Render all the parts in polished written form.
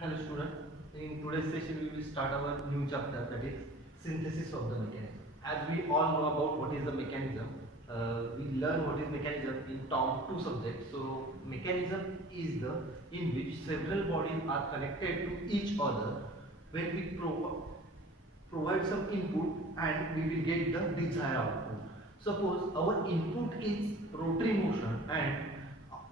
Hello student, in today's session we will start our new chapter, that is synthesis of the mechanism. As we all know about what is the mechanism, we learn what is mechanism in term two subjects. So mechanism is the in which several bodies are connected to each other when we provide some input and we will get the desired output. Suppose our input is rotary motion and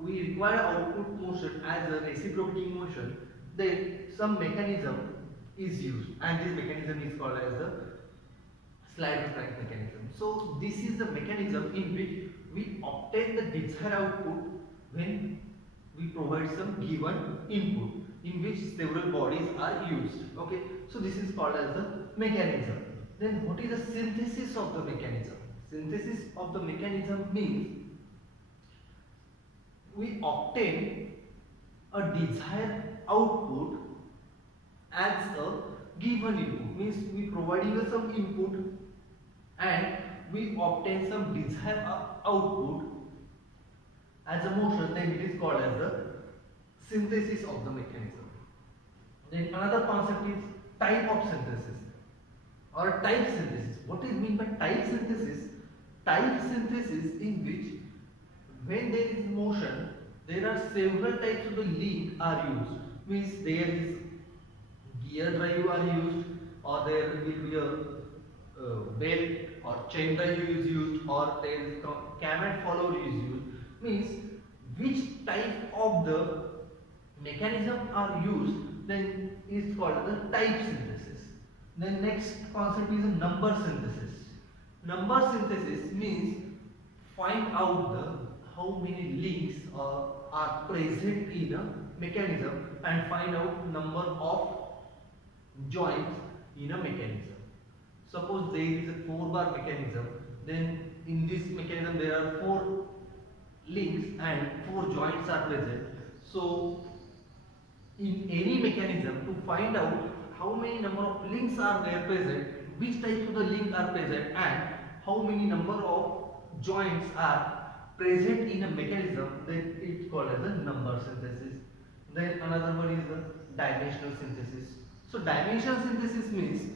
we require output motion as a reciprocating motion, then some mechanism is used and this mechanism is called as the slide strike mechanism. So this is the mechanism in which we obtain the desired output when we provide some given input in which several bodies are used. Okay, so this is called as the mechanism. Then what is the synthesis of the mechanism? Synthesis of the mechanism means we obtain a desired output as a given input, means we providing some input and we obtain some desired output as a motion, then it is called as the synthesis of the mechanism. Then another concept is type of synthesis or type synthesis. What is meant by type synthesis? Type synthesis in which when there is motion, there are several types of the link are used. Means there is gear drive are used, or there will be a belt or chain drive is used, or there is cam and follower is used. Means which type of the mechanism are used, then is called the type synthesis. Then next concept is a number synthesis. Number synthesis means find out the how many links are present in a mechanism and find out number of joints in a mechanism. Suppose there is a 4-bar mechanism, then in this mechanism there are 4 links and 4 joints are present. So in any mechanism, to find out how many number of links are there present, which types of the link are present, and how many number of joints are present in a mechanism, then it's called as a number synthesis. Then another one is the dimensional synthesis. So dimensional synthesis means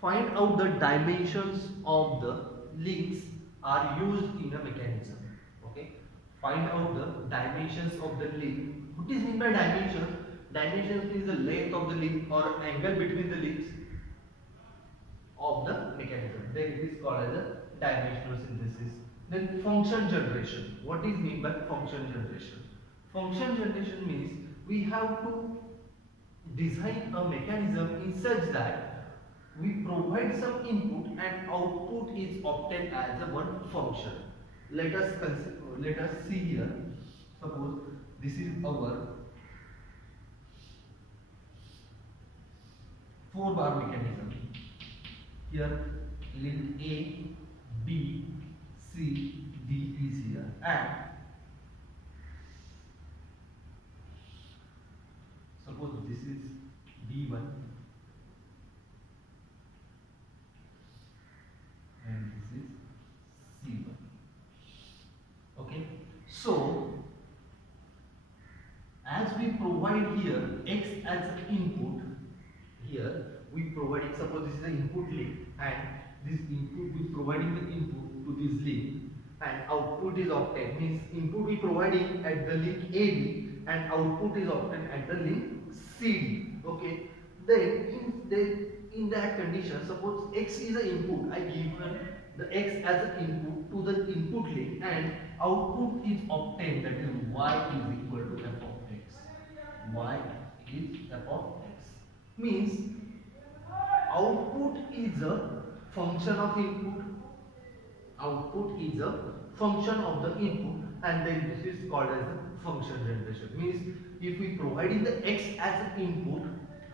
find out the dimensions of the links are used in a mechanism. Okay, find out the dimensions of the link. What is meant by dimension? Dimensions is the length of the link or angle between the links of the mechanism. Then it is called as a dimensional synthesis. Then function generation. What is meant by function generation? Function generation means we have to design a mechanism in such that we provide some input and output is obtained as a one function. Let us see here. Suppose this is our 4-bar mechanism. Here link A, B, C, D is here, and suppose this is D1 and this is C1. Okay, so as we provide here X as an input, here we providing, suppose this is the input link and this input we providing the input to this link and output is obtained, means input we providing at the link AB and output is obtained at the link CD. Okay, then in that condition, suppose X is the input, I given the X as an input to the input link and output is obtained, that is Y is equal to f of X. Y is f of X means output is a function of input, output is a function of the input, and then this is called as a function generation. Means if we providing the X as an input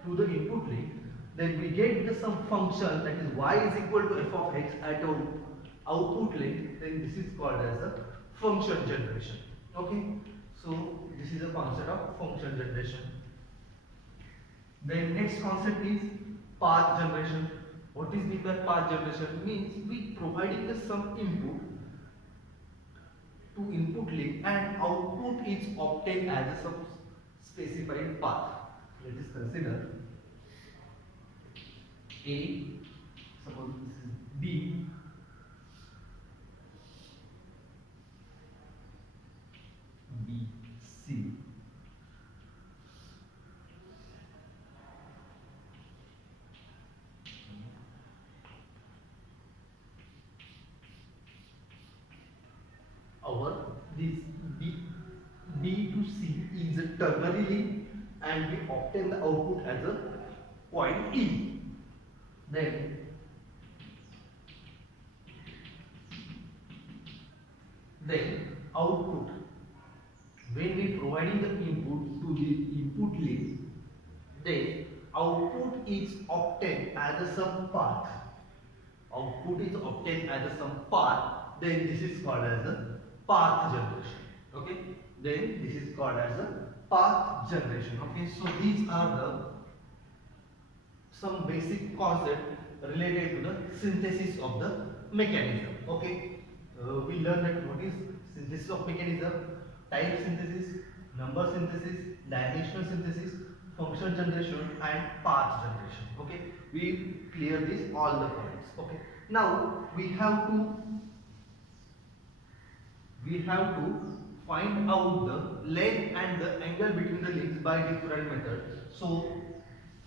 to the input link, then we get some function, that is Y is equal to f of X at our output link, then this is called as a function generation. Okay, so this is a concept of function generation. Then next concept is path generation. What is meant by path generation? Means we providing the some input to input link and output is obtained as a some specified path. Let us consider A, suppose this is B, B, C. Our this B to C is a ternary link and we obtain the output as a point E. Then output, when we providing the input to the input link, then output is obtained as a some path. Output is obtained as a some path. Then this is called as a path generation. Okay. Then this is called as a path generation. Okay. So these are the some basic concept related to the synthesis of the mechanism. Okay. We learn that what is synthesis of mechanism, type synthesis, number synthesis, dimensional synthesis, function generation and path generation. Okay, we clear this all the points. Okay, now we have to find out the length and the angle between the links by different methods. So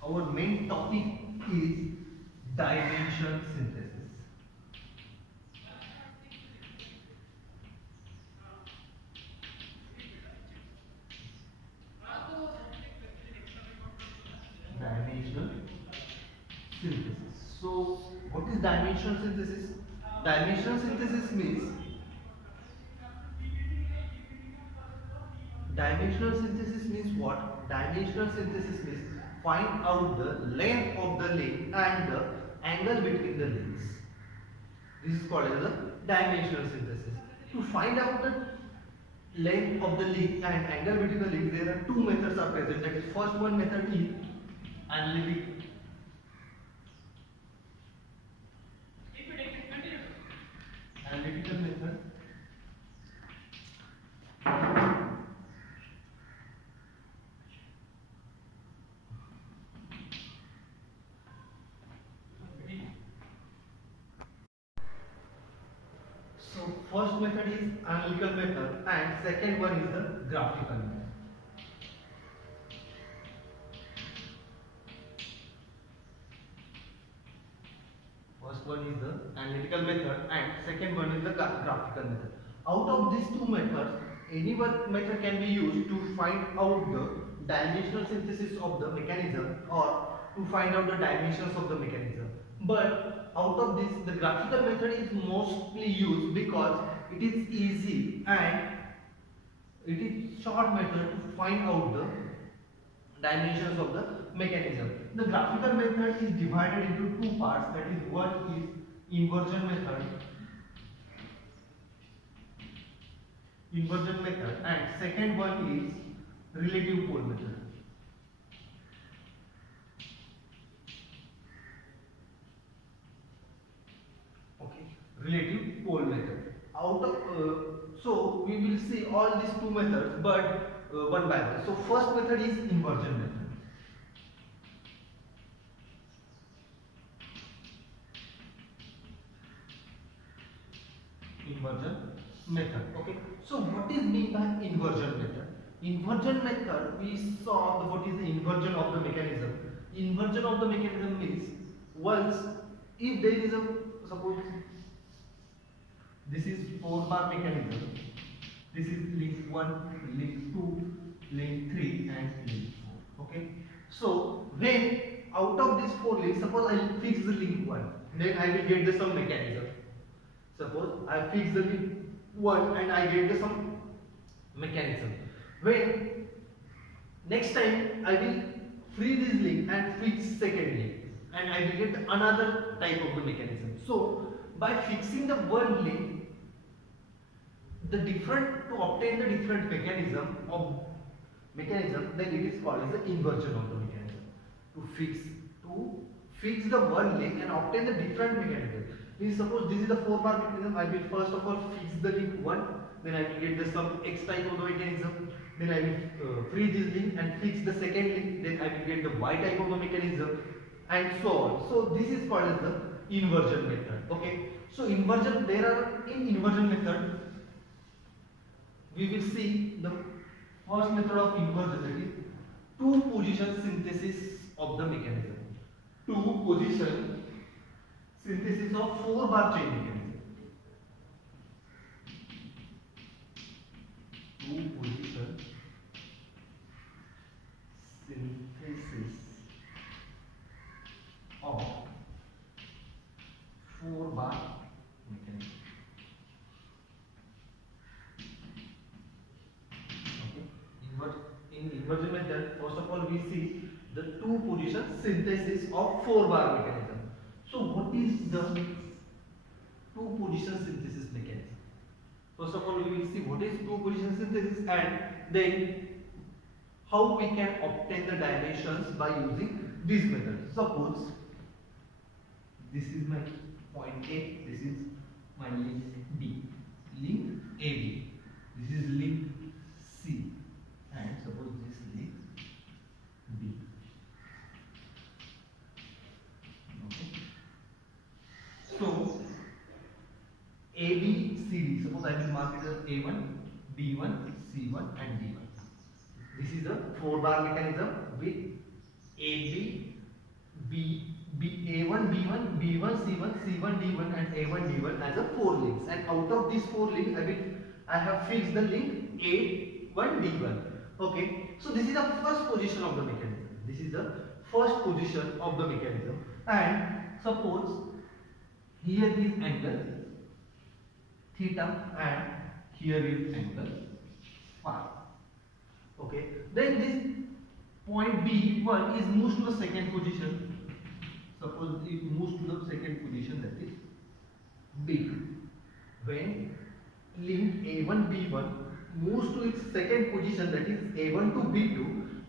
our main topic is dimension synthesis. Dimensional synthesis. So, what is dimensional synthesis? Dimensional synthesis means what? Dimensional synthesis means find out the length of the link and the angle between the links. This is called as a dimensional synthesis. To find out the length of the link and angle between the links, there are two methods are present. That is, first one method is analytical method. So first method is analytical method and second one is the graphical method. First one is the analytical method and second one is the graphical method. Out of these two methods, any one method can be used to find out the dimensional synthesis of the mechanism or to find out the dimensions of the mechanism. But out of this, the graphical method is mostly used because it is easy and it is short method to find out the dimensions of the mechanism. The graphical method is divided into two parts. That is, one is inversion method, and second one is relative pole method. Okay, relative pole method. Out of so we will see all these two methods, but one by one. So first method is inversion method. Inversion method. Okay. So what is mean by inversion method? Inversion method, we saw what is the inversion of the mechanism. Inversion of the mechanism means once if there is a, suppose this is 4-bar mechanism. This is link 1, link 2, link 3 and link 4. Okay. So when out of these 4 links, suppose I will fix the link 1, then I will get the some mechanism. Suppose I fix the link 1 and I get the some mechanism. When next time I will free this link and fix second link and I will get another type of the mechanism. So by fixing the one link, the different to obtain the different mechanism, then it is called as the inversion of the mechanism. To fix the one link and obtain the different mechanism. Means suppose this is the 4-bar mechanism, I will first of all fix the link 1, then I will get the some X type of the mechanism, then I will free this link and fix the second link, then I will Y type of the mechanism, and so on. So this is called as the inversion method. Okay. So inversion, there are in inversion method, we will see the first method of inversion, that is two position synthesis of the mechanism. Two position synthesis of 4-bar chain mechanism. Two position synthesis of 4-bar mechanism. Okay. In inversion method, first of all, we see the two position synthesis of 4-bar mechanism. So what is the two position synthesis mechanism? First of all, we will see what is two position synthesis, and then how we can obtain the dimensions by using this method. Suppose this is my point A, this is my link B, link AB, this is link C, and suppose this is link B. Okay. So AB, CD, suppose I will mark it as A1, B1, C1 and D1. This is a 4-bar mechanism with AB, A1, B1, B1, C1, C1, D1 and A1, D1 as a 4 links, and out of these 4 links I have fixed the link A1, D1. Okay, so this is the first position of the mechanism. This is the first position of the mechanism, and suppose here is angle theta and here is angle phi. Okay, then this point B1 is moves to the second position. Suppose it moves to the second position, that is B2. When link A1 B1 moves to its second position, that is A1 to B2,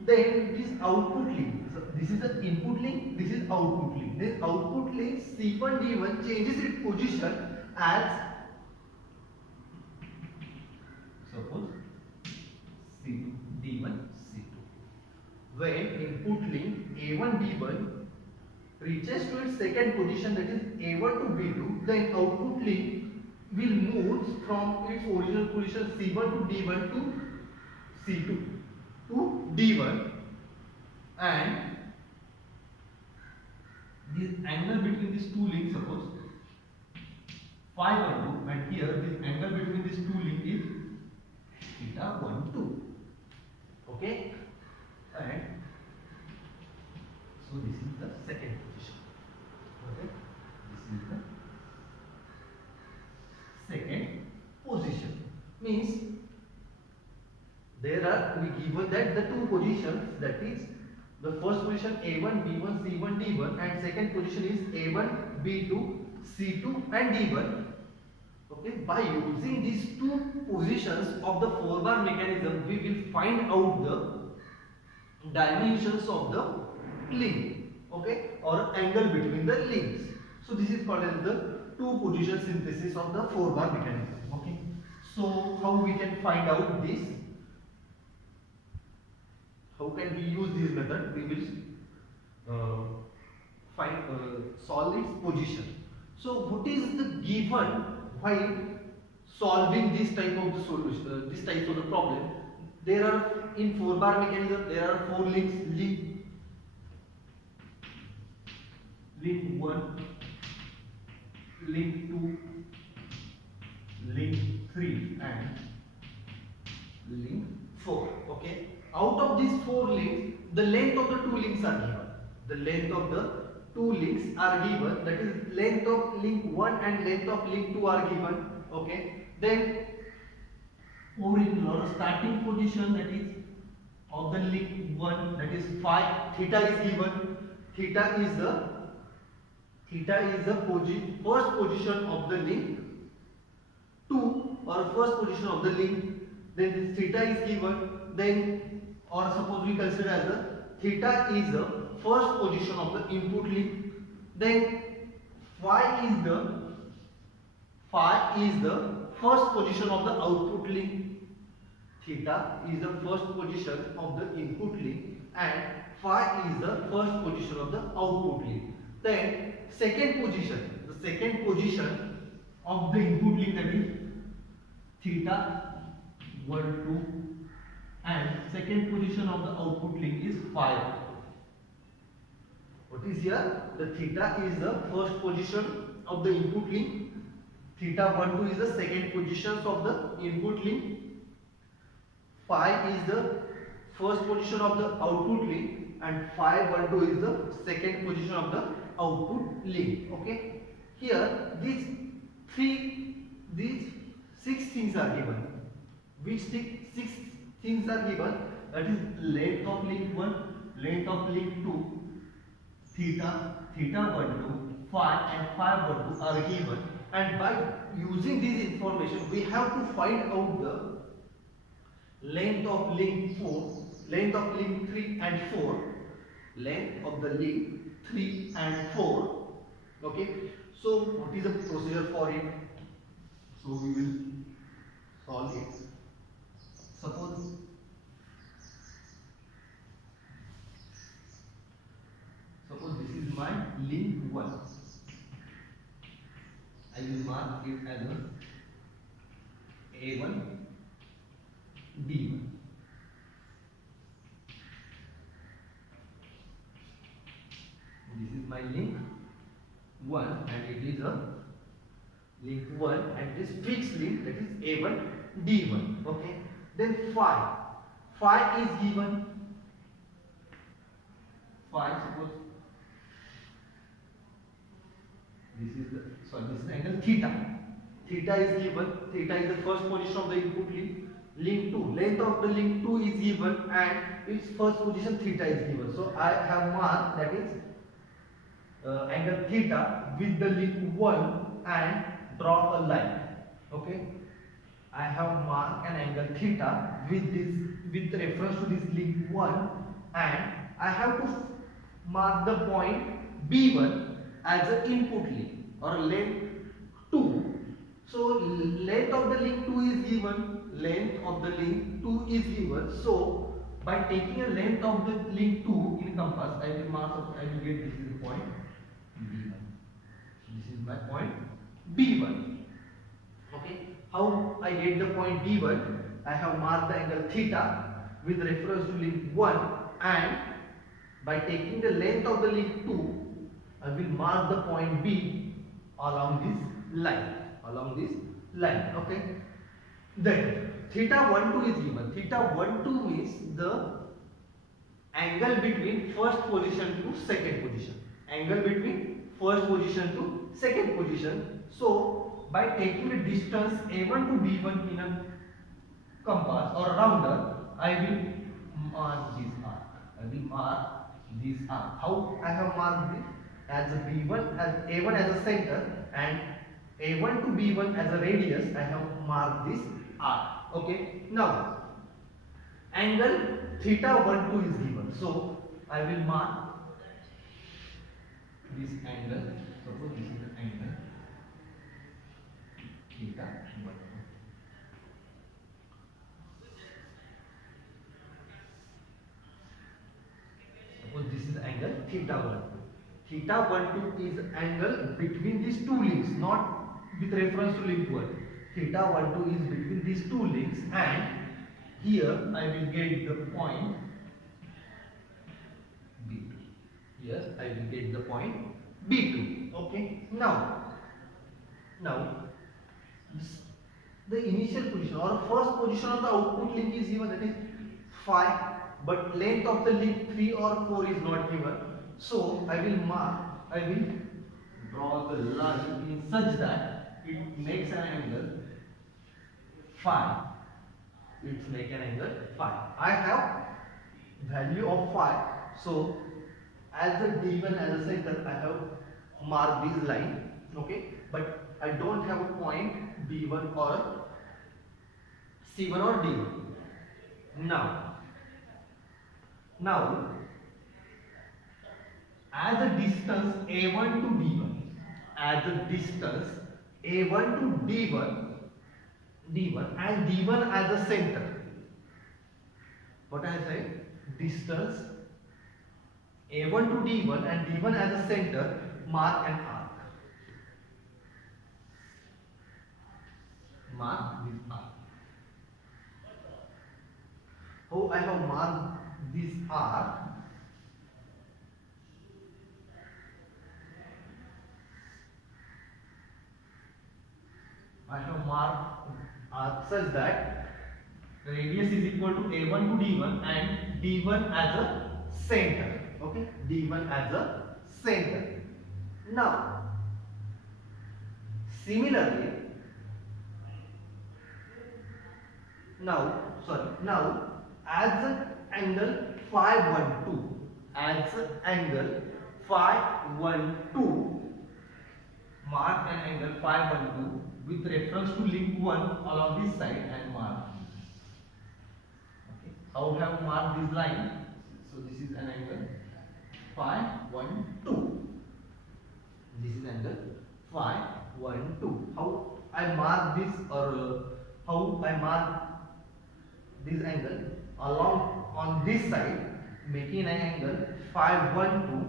then this output link, so this is the input link, this is output link. Then output link C1 D1 changes its position as, suppose D1 C2. When input link A1 B1 reaches to its second position, that is A1 to B2, then output link will move from its original position C1 to D1 to C2 to D1, and this angle between these two links, suppose phi 1 2, and here this angle between these two links is theta 1 2. Okay, and so this is the second position. Okay, this is the second position. Means there are, we given that the two positions, that is the first position A1 B1 C1 D1, and second position is A1 B2 C2 and D1. Okay, by using these two positions of the 4-bar mechanism, we will find out the dimensions of the link, okay, or angle between the links. So this is called as the two position synthesis of the 4-bar mechanism. Okay, so how we can find out this? How can we use this method? We will solve its position. So what is the given while solving this type of the solution, this type of the problem? There are, in 4-bar mechanism, there are 4 links: link 1, link 2, link 3 and link 4. Okay, out of these 4 links, the length of the 2 links are given. The length of the 2 links are given, that is length of link 1 and length of link 2 are given. Okay, then original or starting position, that is of the link 1, that is phi, theta is given. Theta is the first position of the link 2, or first position of the link. Then this theta is given. Then, or suppose we consider as the theta is the first position of the input link. Then phi is the first position of the output link. Theta is the first position of the input link, and phi is the first position of the output link. Then second position, the second position of the input link, that is theta 1 2, and second position of the output link is phi. What is here? The theta is the first position of the input link. Theta 1 2 is the second position of the input link. Phi is the first position of the output link, and phi 1 2 is the second position of the output link. Okay. Here these six things are given. Which six things are given? That is length of link 1, length of link 2, theta 1 2, phi and phi 1 2 are given, and by using this information we have to find out the length of link 4, length of link 3 and 4, length of the link 3 and 4. Okay, so what is the procedure for it? So we will solve it. Suppose this is my link 1. I will mark it as A1 D1. This is my link 1 and it is a link 1 and it is fixed link, that is A1 D1. Okay. Then phi is given. Phi, suppose this is the angle theta. Theta is given. Theta is the first position of the input link. Link 2, length of the link 2 is given, and its first position theta is given. So I have marked, that is angle theta with the link 1 and draw a line. Okay, I have marked an angle theta with reference to this link 1, and I have to mark the point B1 as an input link or length 2. So length of the link 2 is given. Length of the link 2 is given. So by taking a length of the link 2 in compass, I will mark. I will get this is the point B1. This is my point B1. Okay. How I get the point B1? I have marked the angle theta with reference to link 1, and by taking the length of the link 2, I will mark the point B along this line. Okay. Then theta 1 2 is given. Theta 1 2 means the angle between first position to second position. Angle between first position to second position. So by taking the distance A1 to B1 in a compass or rounder, I will mark this arc. How I have marked this? As a B1, as A1 as a center and A1 to B1 as a radius, I have marked this arc. Okay. Now angle theta 1 2 is given. So I will mark this angle. Suppose this is the angle theta 1 2. Suppose this is angle theta 1 2. Theta 1 2 is angle between these two links, not with reference to link 1. Theta 1 2 is between these two links, and here I will get the point B2. Here I will get the point B2. Okay. Now the initial position or first position of the output link is given, that is phi, but length of the link 3 or 4 is not given. So I will draw the line in such that it makes an angle phi. It makes an angle phi. I have value of phi. So as the D1 as a center, I have marked this line. Okay, but I don't have a point B1 or C1 or D1. Now as the distance A1 to D1, and D1 as a center. What I said? Distance A1 to D1 and D1 as a center, mark an arc. Mark this arc. How I have marked this arc? I have marked arc such that radius is equal to A1 to D1 and D1 as a center. Okay, D1 as a center. Now, similarly, now as the angle phi 12, as the angle phi 12, mark an angle phi 12 with reference to link 1 along this side and mark. Okay. How have marked this line? So this is an angle phi 12. This is angle phi 12. How I mark this, or how I mark this angle along on this side, making an angle phi 12,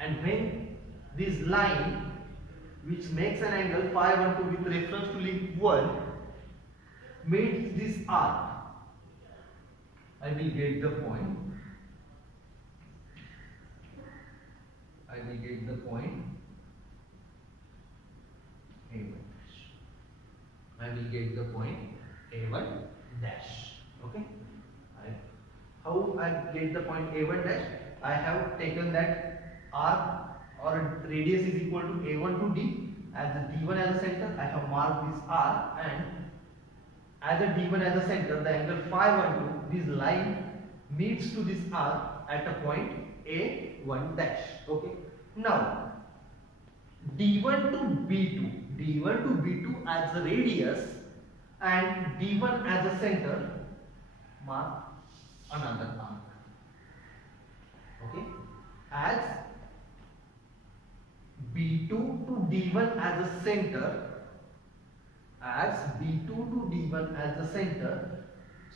and when this line which makes an angle phi 12 with reference to link 1 meets this arc, I will get the point. I will get the point A1 dash. I will get the point A1 dash. Okay. How I get the point A1 dash? I have taken that arc or radius is equal to A1 to D. As the D1 as a center, I have marked this arc, and as a D1 as a center, the angle phi 12, this line meets to this arc at a point A1 dash. Okay. Now, D1 to B2, D1 to B2 as the radius and D1 as a center, mark another arc. Okay. As B2 to D1 as a center, as B2 to D1 as the center,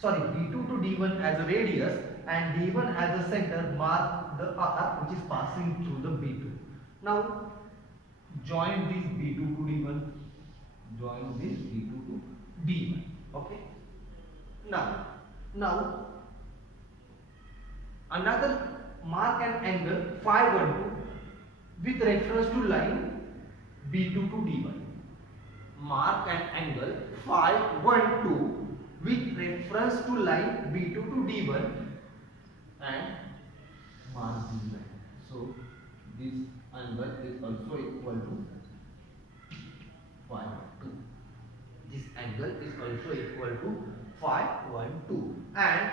B2 to D1 as a radius and D1 as a center, mark the arc which is passing through the B2. Now, join this B2 to D1, join this B2 to D1. Okay. Now, another mark an angle phi 12 with reference to line B2 to D1. Mark an angle phi 12 with reference to line B2 to D1 and mark this line. So this angle is also equal to phi 12. This angle is also equal to phi 12. And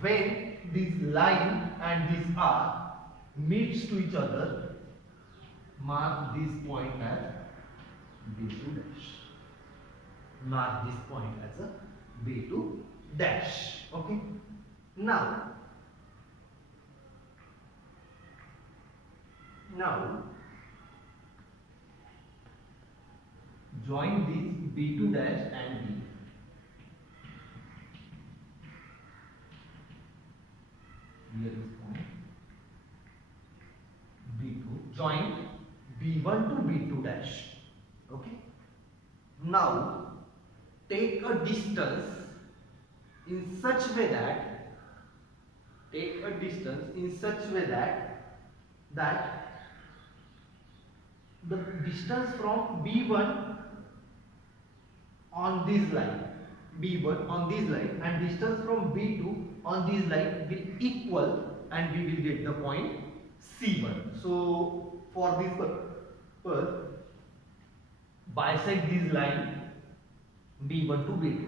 when this line and this arc meets to each other, mark this point as B2 dash. Mark this point as a B2 dash. Okay. Now join this B2 dash and B. Here is point B2. Join B1 to B2 dash. Okay. Now take a distance in such way that the distance from B1 on this line, and distance from B2 on this line will equal, and we will get the point C1. So for this purpose, bisect this line B1 to B2.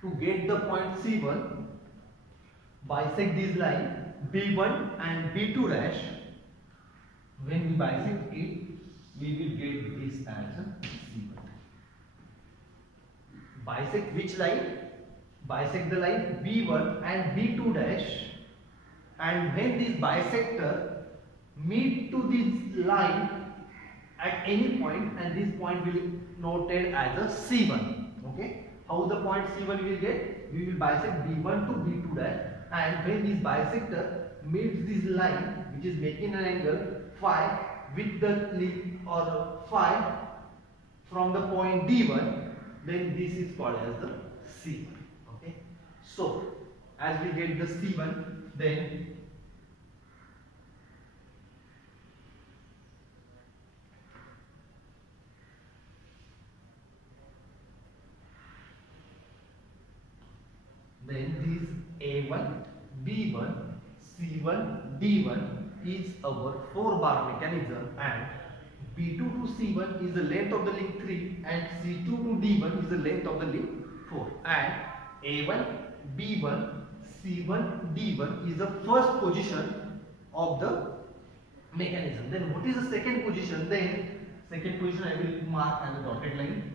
To get the point C1, bisect this line B1 and B2 dash. When we bisect it, we will get this as a C1. Bisect which line? Bisect the line B1 and B2 dash, and when this bisector meet to this line at any point, and this point will be noted as a C1. Okay. How the point C1 we will get? We will bisect B1 to B2 dash, and when this bisector meets this line which is making an angle phi with the link or phi from the point D1, then this is called as the C1. Okay, so as we get the C1, then this A1, B1, C1, D1 is our 4-bar mechanism, and B2 to C1 is the length of the link 3 and C2 to D1 is the length of the link 4, and A1, B1, C1, D1 is the first position of the mechanism. Then what is the second position? Then second position I will mark as a dotted line.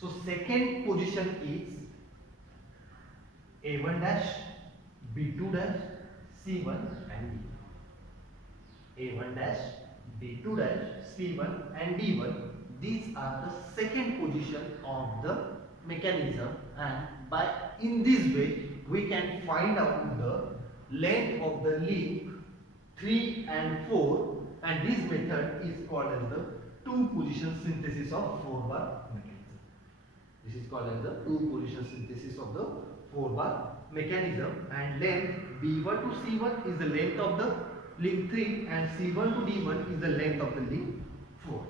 So second position is A1 dash, B2 dash, C1 and D1. A1 dash, B2 dash, C1 and D1. These are the second position of the mechanism, and in this way we can find out the length of the link 3 and 4, and this method is called as the two position synthesis of 4-bar mechanism. This is called as the two position synthesis of the 4-bar mechanism, and length B1 to C1 is the length of the link 3 and C1 to D1 is the length of the link 4.